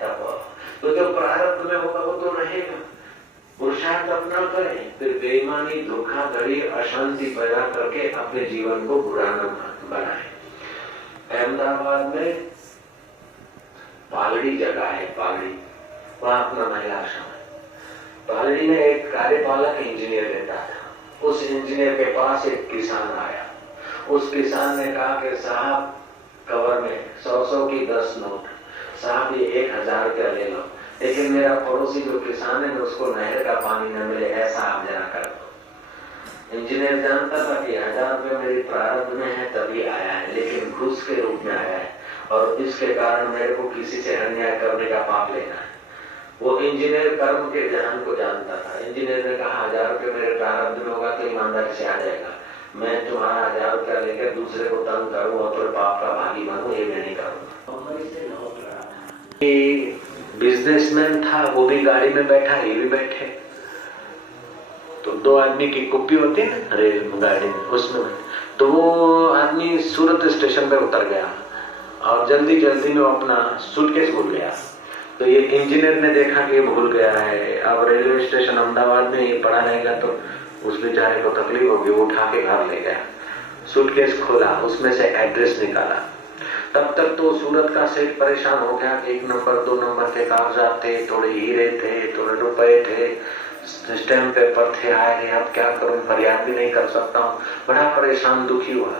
तप। तो जो प्रारब्ध में होगा वो तो रहेगा। पुरुषार्थ अपना करें, फिर बेईमानी, धोखाधड़ी, अशांति पैदा करके अपने जीवन को बुरा न बनाए। अहमदाबाद में पालड़ी जगह है, पालड़ी, वहां अपना महिला आश्रम है। पालड़ी में एक कार्यपालक इंजीनियर रहता था। उस इंजीनियर के पास एक किसान आया। उस किसान ने कहा कि साहब कवर में 100 की 10 नोट, साहब ये 1000 रुपया ले लो, लेकिन मेरा पड़ोसी जो किसान है उसको नहर का पानी न मिले, ऐसा आप जरा कर दो। इंजीनियर जानता था कि 1000 रुपये मेरी प्रारब्ध में है तभी आया है, लेकिन घूस के रूप में आया है और इसके कारण मेरे को किसी से अन्याय करने का पाप लेना है। वो इंजीनियर कर्म के ध्यान को जानता था। इंजीनियर ने कहा 1000 रुपये मेरे प्रारब्ध में होगा तो ईमानदारी से आ जाएगा। मैं तुम्हारा 1000 रुपया लेकर दूसरे को तंग करूं और फिर पाप का भागी बनूं, ये मैं नहीं करूंगा। बिजनेसमैन था, वो भी गाड़ी में बैठा, ये भी बैठे। तो 2 आदमी की कुप्पी होती है ना रेल गाड़ी में, उसमें बैठे। तो वो आदमी सूरत स्टेशन पे उतर गया और जल्दी जल्दी में अपना सूटकेस भूल गया। तो ये इंजीनियर ने देखा कि ये भूल गया है, अब रेलवे स्टेशन अहमदाबाद में ये पड़ा रहेगा तो उस बेचारे को तकलीफ होगी। वो उठा के घर ले गया, सूटकेस खोला, उसमें से एड्रेस निकाला। तब तक तो सूरत का सेठ परेशान हो गया कि 1 नंबर 2 नंबर के कागजात थे, थोड़े हीरे थे, थोड़े रुपए थे, स्टैम्प पेपर थे, आए अब क्या करूं, फरियाद भी नहीं कर सकता हूं। बड़ा परेशान दुखी हुआ।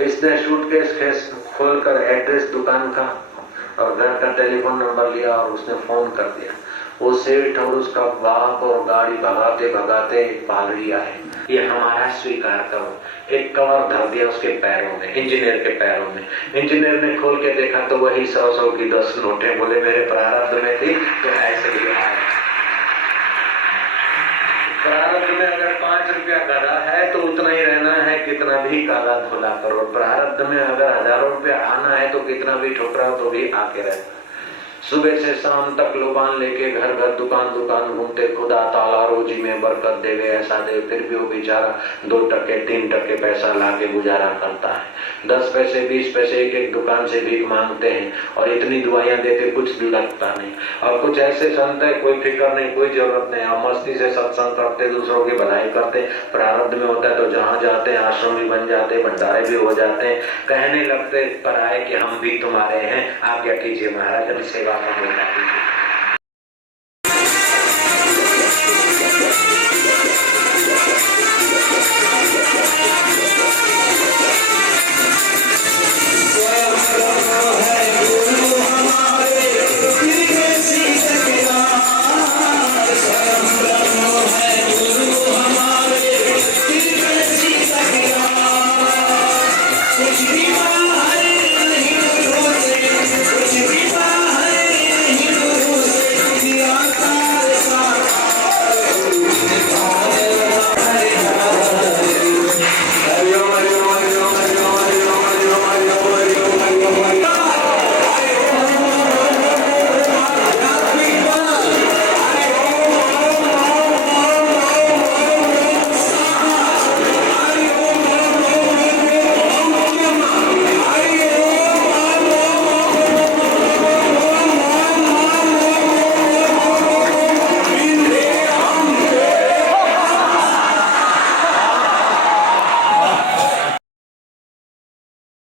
इसने सूटकेस खोलकर एड्रेस दुकान का और घर का टेलीफोन नंबर लिया और उसने फोन कर दिया। वो सेठ और उसका बाप और गाड़ी भगाते भगाते पालड़ी आए। ये हमारा स्वीकार करो। एक कवर धर दिया उसके पैरों में, इंजीनियर के पैरों में। इंजीनियर ने खोल के देखा तो वही 100 की 10 नोटें। बोले मेरे प्रारब्ध में थी तो ऐसे ही आए। प्रारब्ध में अगर 5 रुपया भरा है तो उतना ही रहना है, कितना भी काला धोला करो। प्रारब्ध में अगर हजारों रुपया आना है तो कितना भी ठोकरा तो भी आके रहना। सुबह से शाम तक लोबान लेके घर घर दुकान दुकान घूमते, खुदा ताला रोजी में बरकत देवे ऐसा दे, फिर भी वो बेचारा 2 टके 3 टके पैसा लाके गुजारा करता है। 10 पैसे 20 पैसे एक एक दुकान से भीख मांगते हैं और इतनी दुआएं देते, कुछ लगता नहीं। और कुछ ऐसे संत है, कोई फिक्र नहीं, कोई जरूरत नहीं, और मस्ती से सत्संग करते, दूसरों की भलाई करते। प्रारब्ध में होता है तो जहाँ जाते हैं आश्रम भी बन जाते, भंडारे भी हो जाते हैं, कहने लगते पराए कि हम भी तुम्हारे हैं, आज्ञा कीजिए महाराज, अभी सेवा करने का।